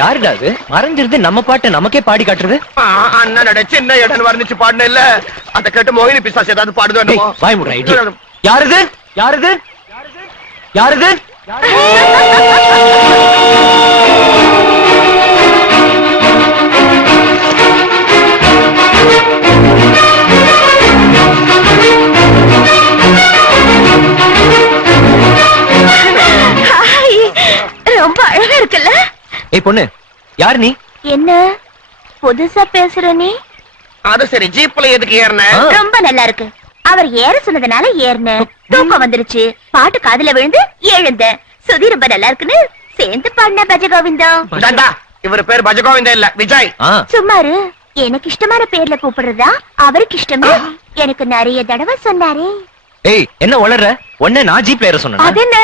யாருடா அது மறைஞ்சிருந்து நம்ம பாட்டை நமக்கே பாடி காட்டுறது? அண்ணனோட சின்ன இடம் வர்ணிச்சு பாடுன இல்ல அத கேட்டு மோகினி பிசாசு ஏதாவது பாடுதோ வாய் முடுறா இடியட். யாருது யாருது யாருது? ரொம்ப அழகா இருக்குல்ல? ஏய் பொண்ணு, யார் நீ? என்ன புதுசா பேசுற நீ? அது சரி, ஜீப்ல எதுக்கு ஏறின? ரொம்ப நல்லா இருக்கு. அவர் ஏற சொன்னதுனால ஏறினேன். தூக்கம் வந்துருச்சு, பாட்டு காதுல விழுந்து எழுந்த. சுதி ரொம்ப நல்லா இருக்குன்னு சேர்ந்து பாடின பஜகோவிந்தம். இவர் பேர் பஜகோவிந்தம் இல்ல, விஜய். சும்மாரு, எனக்கு இஷ்டமான பேர்ல கூப்பிடுறதா அவருக்கு இஷ்டமே. எனக்கு நிறைய தடவை சொன்னாரே. ஏய் என்ன வளர்ற? உன்ன நான் ஜீப்ல ஏற சொன்னேன். அது என்ன?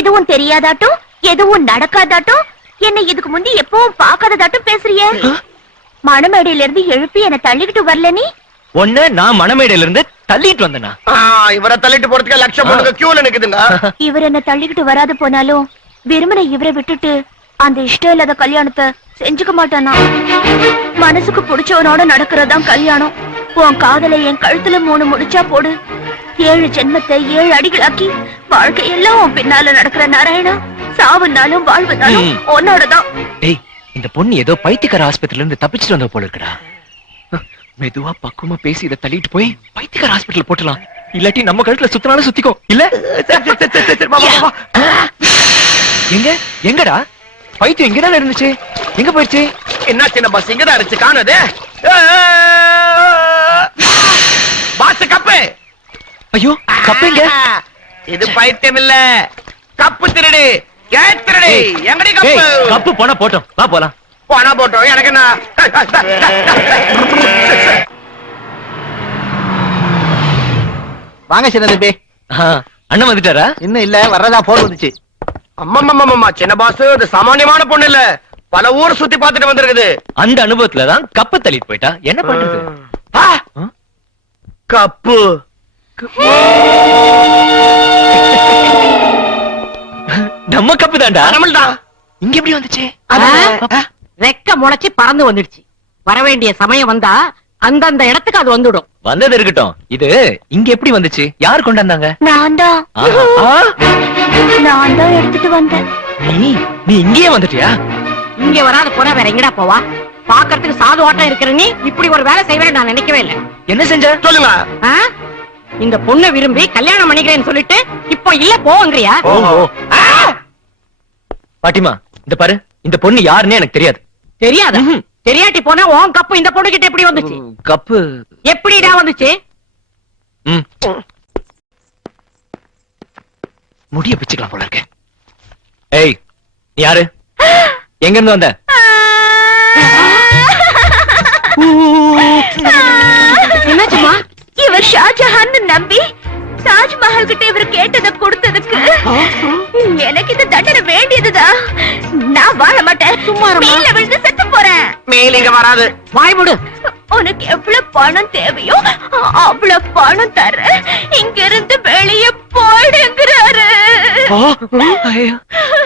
எதுவும் தெரியாதாட்டும், எதுவும் நடக்காதாட்டும், என்ன இதுக்கு முந்தி எப்பவும் பாக்காததாட்டும் பேசுறிய. மணமேடையில இருந்து எழுப்பி என்ன தள்ளிக்கிட்டு வரல நீ? ஒன்ன நான் மணமேடையில இருந்து தள்ளிட்டு வந்தனா? இவரை தள்ளிட்டு போறதுக்கு லட்சம் பொண்ணுங்க கியூல நிக்குதுங்க. இவர் என்ன தள்ளிக்கிட்டு வராது போனாலும் விரும்பின இவரை விட்டுட்டு அந்த இஷ்டம் இல்லாத கல்யாணத்தை செஞ்சுக்க மாட்டானா? மனசுக்கு பிடிச்சவனோட நடக்கிறதான் கல்யாணம். உன் காதலை என் கழுத்துல 3 முடிச்சா போடு. 7 ஜென்மத்தை 7 அடிகளாக்கி வாழ்க்கையெல்லாம் உன் பின்னால நடக்கிற நாராயணா. சாவுனாலும் வாழ்வுனாலும் உன்னோடதான். டேய், இந்த பொண்ணு ஏதோ பைத்தியக்கார ஆஸ்பத்திரியில இருந்து தப்பிச்சுட்டு வந்த போல இருக்கடா. மெதுவா பக்குவமா பேசி இதை தள்ளிட்டு போய் பைத்தியக்கார ஹாஸ்பிட்டல் போட்டலாம். இல்லாட்டி நம்ம கழுத்துல சுத்தினாலும் சுத்திக்கோ. இல்ல எங்க எங்கடா பைத்தியம்? இங்கதான் இருந்துச்சு, எங்க போயிடுச்சு? என்ன சின்ன பஸ் இங்கதான் இருந்துச்சு, காணது. Pass cup. ஐயோ கப்பைங்க. இது பைத்தியம் இல்ல, கப்பு திருடு. திருடு எங்கடி கப்பு? கப்பு போனா போட்டோம், வா போலாம். போனா போட்டோம், எனக்கு என்ன? வாங்க சின்ன தம்பி. அண்ணன் வந்துட்டாரா? இன்னும் இல்ல, வர்றதா போன் வந்துச்சு. அம்மா சின்ன பாஸ் இது சாமானியமான பொண்ணு இல்ல, பல ஊர் சுத்தி பார்த்துட்டு வந்திருக்குது. அந்த அனுபவத்துலதான் கப்பு தள்ளிட்டு போயிட்டா. என்ன பண்றது? கப்பு நம்ம கப்பு தான்டா. நம்மள்தான். இங்க எப்படி வந்துச்சு? ரெக்க முளைச்சு பறந்து வந்துடுச்சு. வர வேண்டிய சமயம் வந்தா அந்தந்த இடத்துக்கு அது வந்துடும். வந்தது இருக்கட்டும், இது இங்க எப்படி வந்துச்சு? யார் கொண்டாந்தாங்க? நான் தான் எடுத்துட்டு வந்தேன். நீ இங்கேயே வந்துட்டியா? இங்க வராத போனா வேற எங்கடா போவா? பாக்குறதுக்கு சாது ஓட்டம் இருக்கிற நீ இப்படி ஒரு வேலை செய்வேன்னு நான் நினைக்கவே இல்லை. என்ன செஞ்ச சொல்லுங்க. இந்த பொண்ணை விரும்பி கல்யாணம் பண்ணிக்கிறேன்னு சொல்லிட்டு இப்போ இல்ல போங்கறியா? பாட்டிமா, இந்த பாரு, இந்த பொண்ணு யாருன்னு எனக்கு தெரியாது. தெரியாதா? தெரியாட்டி போனா உன் கப்பு இந்த பொண்ணு கிட்ட எப்படி வந்துச்சு? கப்பு எப்படிடா வந்துச்சு? முடிய பிச்சுக்கலாம் போல இருக்க. ஏய், நீ யாரு? எங்க இருந்து வந்த? என்னாச்சுமா? இவர் ஷாஜஹான் நம்பி தாஜ்மஹால் கிட்ட இவர் கேட்டதை கொடுத்ததுக்கு எனக்கு இந்த தண்டனை வேண்டியதுதான். நான் வாழ மாட்டேன். சும்மா மேல விழுந்து செத்து போறேன். மேல இங்க வராது. வாய் மூடு. உனக்கு எவ்வளவு பணம் தேவையோ அவ்வளவு பணம் தர. இங்க இருந்து வெளியே போயிடுங்கிறாரு.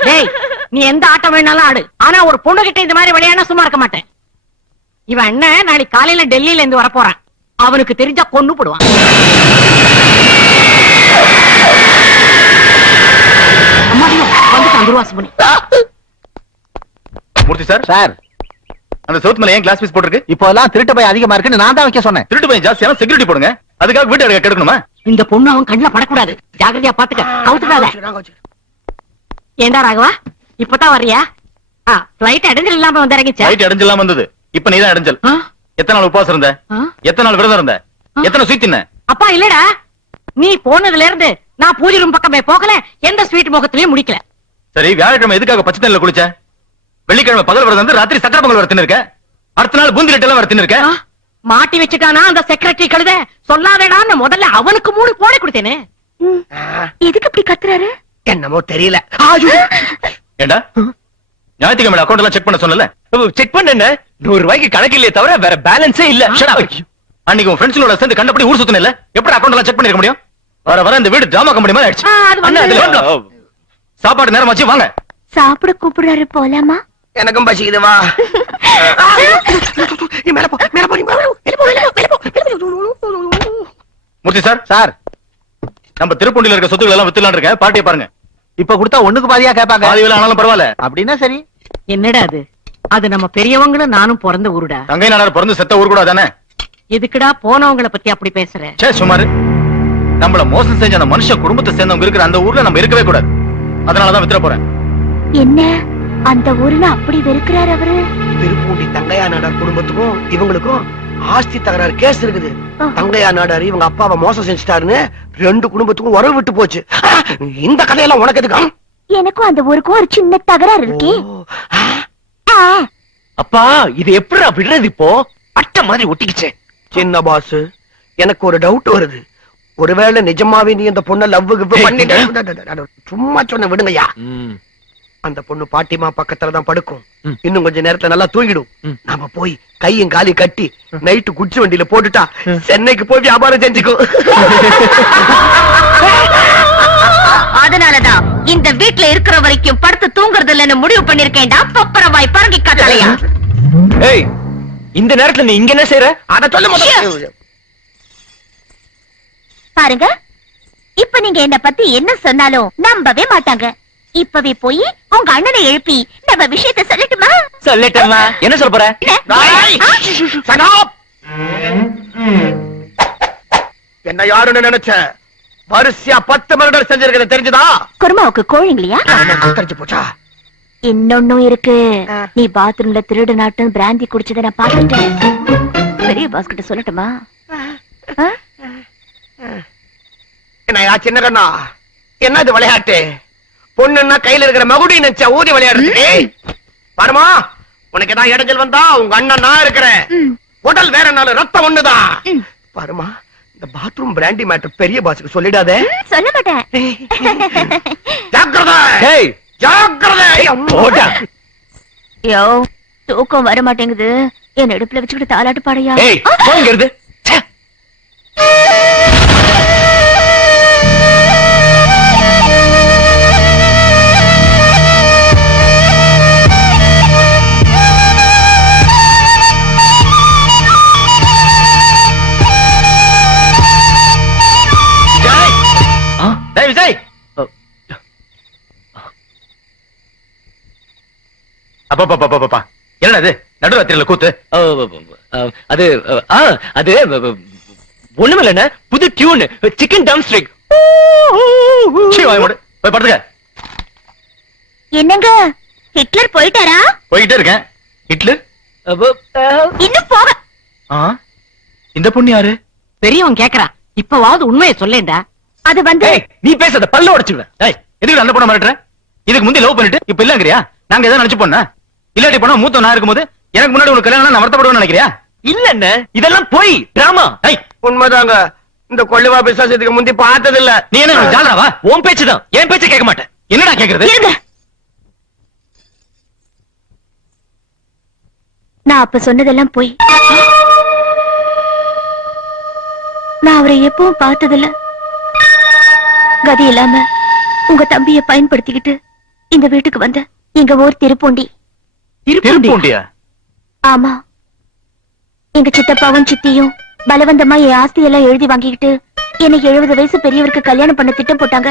டேய், நீ எந்த ஆட்டம் வேணாலும் ஆடு. ஆனா ஒரு பொண்ணு கிட்ட இந்த மாதிரி விளையாட சும்மா இருக்க மாட்டேன். இவன் அண்ணன் நாளைக்கு காலையில டெல்லியில இருந்து வர போறான். அவனுக்கு தெரிஞ்சா கொன்னு போடுவான். மூர்த்தி சார். சார், அந்த சவுத் மேல ஏன் கிளாஸ் பீஸ் போட்டுருக்கு? இப்போ எல்லாம் திருட்டு பை அதிகமா இருக்குன்னு நான் தான் வைக்க சொன்னேன். திருட்டு பை ஜாஸ்தியான செக்யூரிட்டி போடுங்க. அதுக்காக வீட்டு அடக்க கெடுக்கணுமா? இந்த பொண்ணு அவன் கண்ணுல படக்கூடாது. ஜாக்கிரதையா பாத்துக்க, கவுத்துடாத. ஏண்டா ராகவா, இப்பதான் வர்றியா? ஃளைட் அடைஞ்சல் இல்லாம வந்து இறங்கிச்சா? ஃளைட் அடைஞ்சல் இல்லாம வந்தது. இப்ப நீதான் அடைஞ்சல். எத்தனை நாள் உபவாசம் இருந்த? எத்தனை நாள் விரதம் இருந்த? எத்தனை ஸ்வீட் தின்ன? அப்பா இல்லடா, நீ போனதுல இருந்து நான் பூஜை ரூம் பக்கமே போகல, எந்த ஸ்வீட் முகத்திலயும் முடிக்கல. சரி, வியாழக்கிழமை எதுக்காக பச்சை தண்ணில குளிச்ச? வெள்ளிக்கிழமை பகல் விரதம் வந்து ராத்திரி சக்கரை பொங்கல் வரத்தின்னு இருக்க. அடுத்த நாள் பூந்தி லட்டு எல்லாம் வரத்தின்னு இருக்க. மாட்டி வச்சுட்டானா அந்த செக்ரட்டரி கழுத? சொல்லாதடான்னு முதல்ல அவனுக்கு 3 போட கொடுத்தேனே. எதுக்கு இப்படி கத்துறாரு? என்னமோ தெரியல. ஏண்டா, ஞாயிற்றுக்கிழமை அக்கௌண்ட் எல்லாம் செக் பண்ண சொன்னல? செக் பண்ண 100 ரூபாய்க்கு கணக்கு இல்லையே தவிர வேற பேலன்ஸே இல்ல. அன்னைக்கு உன் ஃப்ரெண்ட்ஸோட சேர்ந்து கண்டபடி ஊர் சுத்தன இல்ல? எப்படி அக்கௌண்ட் எல்லாம் செக் பண்ணிருக்க முடியும்? வர வர இந்த வீடு டிராமா கம்பெனி மாதிரி ஆயிடுச்சு. சாப்பாடு நேரமாச்சு, வாங்க. சாப்பிட கூப்பிடுறாரு, போலாமா? எனக்கும் பசிக்குது வா நீ மேல போ மேல போ நீ மேல போ, மேல போ, மேல போ, மேல போ, மேல போ. மூர்த்தி சார் சார் நம்ம திருப்பூண்டில இருக்க சொத்துக்கள் எல்லாம் வித்துலாம் இருக்கேன் பாட்டியை பாருங்க. இப்ப கொடுத்தா ஒண்ணுக்கு பாதியா கேட்பாங்க. பாதி வேலை ஆனாலும் பரவாயில்ல. அப்படின்னா சரி. என்னடா அது நம்ம பெரியவங்கன்னு நானும் பிறந்த ஊருடா. தங்கை நாடார் பிறந்து செத்த ஊர் கூட தானே. எதுக்குடா போனவங்கள பத்தி அப்படி பேசுற? சே சுமாரு, நம்மள மோசம் செஞ்ச அந்த மனுஷ குடும்பத்தை சேர்ந்தவங்க இருக்கிற அந்த ஊர்ல நம்ம இருக்கவே கூடாது. அதனாலதான் வித்துற போறேன். என்ன அந்த ஊர்ல அப்படி வெறுக்கிறார் அவரு? திருப்பூண்டி தங்கையா நாடார் குடும்பத்துக்கும் இவங்களுக்கும் ஆஸ்தி தகராறு கேஸ் இருக்குது. ஆ. தங்கையா நாடார் இவங்க அப்பாவை மோசம் செஞ்சுட்டாருன்னு 2 குடும்பத்துக்கும் உறவு விட்டு போச்சு. இந்த கதையெல்லாம் உனக்கு எதுக்கு? எனக்கும் அந்த ஊருக்கும் ஒரு சின்ன தகராறு இருக்கே. ஓ, ஆ, அப்பா இது எப்படிடா விடுறது இப்போ? அட்டை மாதிரி ஒட்டிக்கிச்சே. சின்ன பாஸ், எனக்கு ஒரு டவுட் வருது. ஒருவேளை நிஜமாவே நீ அந்த பொண்ண லவ் பண்ணிட்டு சும்மா சொன்ன விடுங்கய்யா. அந்த பொண்ணு பாட்டிமா பக்கத்துல தான் படுக்கும். இன்னும் கொஞ்ச நேரத்துல நல்லா தூங்கிடும். நாம போய் கையும் காலி கட்டி நைட்டு குச்சி வண்டியில போட்டுட்டா சென்னைக்கு போய் வியாபாரம் செஞ்சுக்கோ. அதனாலதான் இந்த வீட்ல இருக்கிற வரைக்கும் படுத்து தூங்குறது இல்லன்னு முடிவு பண்ணிருக்கேன்டா. பப்பரவாய் பறங்கி காட்டாலையா? ஏய், இந்த நேரத்துல நீ இங்க என்ன செய்யற? அத சொல்ல முதல்ல. பாருங்க, இப்ப நீங்க என்ன பத்தி என்ன சொன்னாலும் நம்பவே மாட்டாங்க. இப்பவே போய் உங்க அண்ணனை எழுப்பி நம்ம விஷயத்தை சொல்லட்டுமா? சொல்லட்டேம்மா. என்ன சொல்ல போற? என்ன யாருன்னு நினைச்ச? வரிசையா 10 மர்டர் செஞ்சிருக்கிறது தெரிஞ்சதா? குருமாவுக்கு கோழிங்களையா? தெரிஞ்சு போச்சா? இன்னொன்னும் இருக்கு. நீ பாத்ரூம்ல திருடு நாட்டம் பிராந்தி குடிச்சதை நான் பாத்துட்டேன். பெரிய பாஸ் கிட்ட சொல்லட்டுமா? என்னையா சின்ன கண்ணா, என்ன இது விளையாட்டு? பொண்ணுன்னா கையில இருக்கிற மகுடி நினைச்சா ஊதி விளையாடுறது. பாருமா, உனக்கு ஏதாவது இடங்கள் வந்தா உங்க அண்ணன் நான் இருக்கிறேன். உடல் வேற நாள் ரத்தம் ஒண்ணுதான். பாருமா, இந்த பாத்ரூம் பிராண்டி மேட்டர் பெரிய பாஸுக்கு சொல்லிடாதே. சொல்ல மாட்டேன். ஜாக்கிரதை, ஏய், ஜாக்கிரதை. போடா. யோ, தூக்கம் வர மாட்டேங்குது. என் இடுப்புல வச்சுக்கிட்டு தாலாட்டு பாடையா? ஏய், போங்கிறது. டேய் விஜய், அப்பா என்னடா இது நடுராத்திரியில கூத்து? அது அது ஒண்ணுமில்ல, புது டியூன், சிக்கன் டம் ஸ்ட்ரிக். போய் படுத்துக்க. என்னங்க, ஹிட்லர் போயிட்டாரா? போய்கிட்டே இருக்கேன். ஹிட்லர் இன்னும் போக. இந்த பொண்ணு யாரு? பெரியவன் கேக்குறான், இப்பவாவது உண்மையை சொல்லேன்டா. அது வந்து ஏய், நீ பேசாத, பல்ல உடைச்சுடுவேன். ஏய், எதுக்கு அந்த பொண்ண மாட்டற? இதுக்கு முந்தி லவ் பண்ணிட்டு இப்ப இல்லங்கறியா? நாங்க எதை நினைச்சு போனா? இல்லாட்டி போனா மூத்த நான் இருக்கும்போது எனக்கு முன்னாடி உனக்கு கல்யாணம் நான் வருத்தப்படுவேன்னு நினைக்கிறியா? இல்லன்னு, இதெல்லாம் போய் டிராமா. ஏய், உண்மைதாங்க. இந்த கொள்ளுவா பிசாசத்துக்கு முந்தி பார்த்தது இல்ல. நீ என்ன ஜாலராவா? உன் பேச்சுதான், என் பேச்ச கேட்க மாட்டேன். என்னடா கேக்குறது? இருங்க. நான் அப்ப சொன்னதெல்லாம் போய். நான் அவரை எப்பவும் பார்த்ததில்ல. கதி இல்லாம உங்க தம்பிய பயன்படுத்திக்கிட்டு இந்த வீட்டுக்கு வந்த எங்க ஊர் திருப்பூண்டி. திருப்பூண்டியா? ஆமா, எங்க சித்தப்பாவும் சித்தியும் பலவந்தமா என் ஆஸ்தி எல்லாம் எழுதி வாங்கிக்கிட்டு என்னை 70 வயசு பெரியவருக்கு கல்யாணம் பண்ண திட்டம் போட்டாங்க.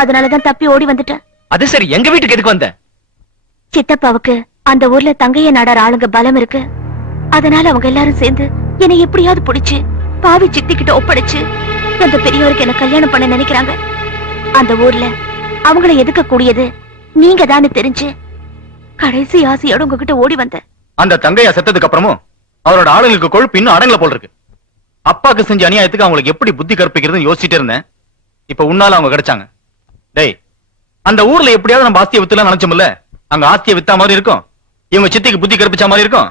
அதனாலதான் தப்பி ஓடி வந்துட்டேன். அது சரி, எங்க வீட்டுக்கு எதுக்கு வந்த? சித்தப்பாவுக்கு அந்த ஊர்ல தங்கைய நாடார் ஆளுங்க பலம் இருக்கு. அதனால அவங்க எல்லாரும் சேர்ந்து என்னை எப்படியாவது பிடிச்சு பாவி சித்திக்கிட்ட ஒப்படைச்சு அந்த பெரியவருக்கு என்ன கல்யாணம் பண்ண நினைக்கிறாங்க. அந்த ஊர்ல அவங்கள எதுக்க கூடியது நீங்க தானே தெரிஞ்சு கடைசி ஆசையோட உங்ககிட்ட ஓடி வந்த. அந்த தங்கையா செத்ததுக்கு அப்புறமும் அவரோட ஆளுங்களுக்கு கொழுப்பு இன்னும் அடங்கல போல் இருக்கு. அப்பாக்கு செஞ்ச அநியாயத்துக்கு அவங்களுக்கு எப்படி புத்தி கற்பிக்கிறதுன்னு யோசிச்சுட்டே இருந்தேன். இப்ப உன்னால அவங்க கிடைச்சாங்க. டேய், அந்த ஊர்ல எப்படியாவது நம்ம ஆஸ்தியை வித்துலாம் நினைச்சோம்ல, அங்க ஆஸ்தியை வித்தா மாதிரி இருக்கும், இவங்க சித்திக்கு புத்தி கற்பிச்ச மாதிரி இருக்கும்,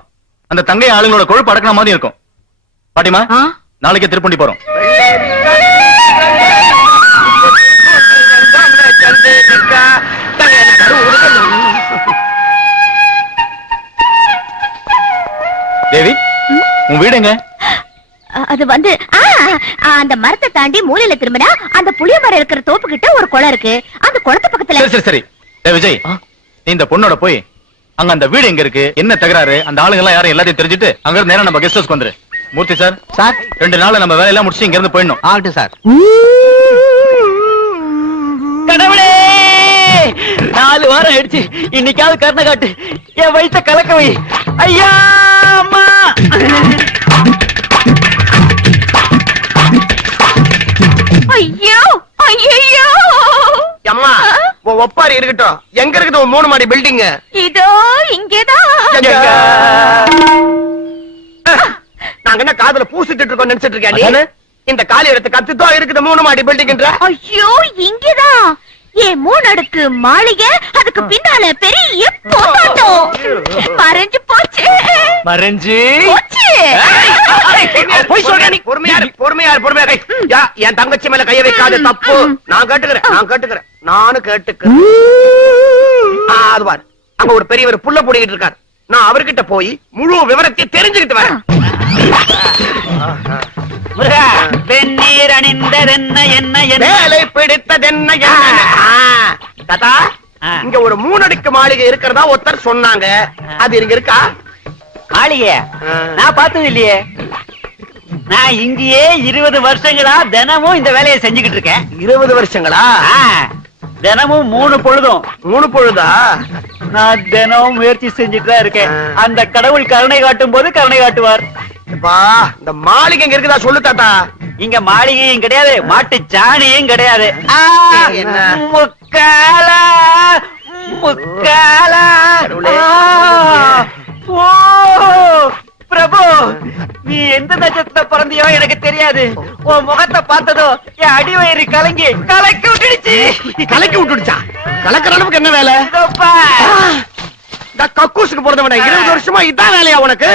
அந்த தங்கை ஆளுங்களோட கொழுப்பு அடக்கின மாதிரி இருக்கும். பாட்டிமா, நாளைக்கே திருப்பண்டி போறோம். தேவி, உன் வீடு எங்க? அது வந்து அந்த மரத்தை தாண்டி மூலையில திரும்பினா அந்த புளிய மரம் இருக்கிற தோப்பு கிட்ட ஒரு குளம் இருக்கு. அந்த குளத்து பக்கத்துல. சரி சரி சரி. டேய் விஜய், நீ இந்த பொண்ணோட போய் அங்க அந்த வீடு எங்க இருக்கு, என்ன தகராறு, அந்த ஆளுங்க எல்லாம் யாரும் எல்லாத்தையும் தெரிஞ்சுட்டு அங்க இருந்து நேரா நம்ம கெஸ்ட் ஹவுஸ்க்கு வந்துரு. மூர்த்தி சார், சார் 2 நாள்ல நம்ம வேலையெல்லாம் முடிச்சு இங்க இருந்து போயிடணும். ஆகட்டும் சார். கடவுளே, 4 வாரம் ஆயிடுச்சு. இன்னைக்காவது கருணை காட்டு, என் வயித்த கலக்க வை. ஐயா அம்மா. ஐயோ ஐயோ அம்மா உன் ஒப்பாரி இருக்கட்டும். எங்க இருக்குது உன் 3 மாடி பில்டிங்? இதோ இங்கேதான். நாங்க என்ன காதுல பூசிட்டு இருக்கோம் நினைச்சிட்டு இருக்கேன் நீ? இந்த காலி இடத்து கத்துதோ இருக்குது 3 மாடி பில்டிங்ன்ற. ஐயோ இங்கேதான் என் 3 அடுக்கு மாளிகை, அதுக்கு பின்னால பெரிய போட்டாட்டம். மறைஞ்சு போச்சு மறைஞ்சு போச்சு. போய் சொல்ற நீ. பொறுமையா யா, என் தங்கச்சி மேல கைய வைக்காத, தப்பு. நான் கேட்டுக்கிறேன் நானும் கேட்டுக்கிறேன். அது பாரு, அங்க ஒரு பெரியவர் புள்ள புடிக்கிட்டு இருக்காரு. நான் அவர்கிட்ட போய் முழு விவரத்தை தெரிஞ்சுக்கிட்டு வரேன். வெந்நீர் அணிந்ததென்ன என்ன வேலை பிடித்ததென்ன தாத்தா, இங்க ஒரு 3 அடுக்கு மாளிகை இருக்கிறதா ஒருத்தர் சொன்னாங்க. அது இங்க இருக்கா? மாளிகை நான் பார்த்தது இல்லையே. நான் இங்கேயே 20 வருஷங்களா தினமும் இந்த வேலையை செஞ்சுக்கிட்டு இருக்கேன். 20 வருஷங்களா? தினமும் 3 பொழுதும் 3 பொழுதா? நான் தினமும் முயற்சி செஞ்சுட்டு தான் இருக்கேன். அந்த கடவுள் கருணை காட்டும் போது கருணை காட்டுவார். இந்த மாளிகை இங்க இருக்குதா சொல்லு தாத்தா. இங்க மாளிகையும் கிடையாது, மாட்டு சாணியும் கிடையாது. என்ன? முக்காலா முக்காலா. ஓ பிரபு, நீ எந்த நட்சத்திரத்துல பிறந்தியோ எனக்கு தெரியாது. உன் முகத்தை பார்த்ததோ என் அடிவயிறு கலங்கி கலக்கி விட்டுடுச்சு. கலக்கி விட்டுடுச்சா? கலக்கிற அளவுக்கு என்ன வேலை? இதோப்பா. கக்கூசுக்கு போறத விட 20 வருஷமா இதான் வேலையா உனக்கு?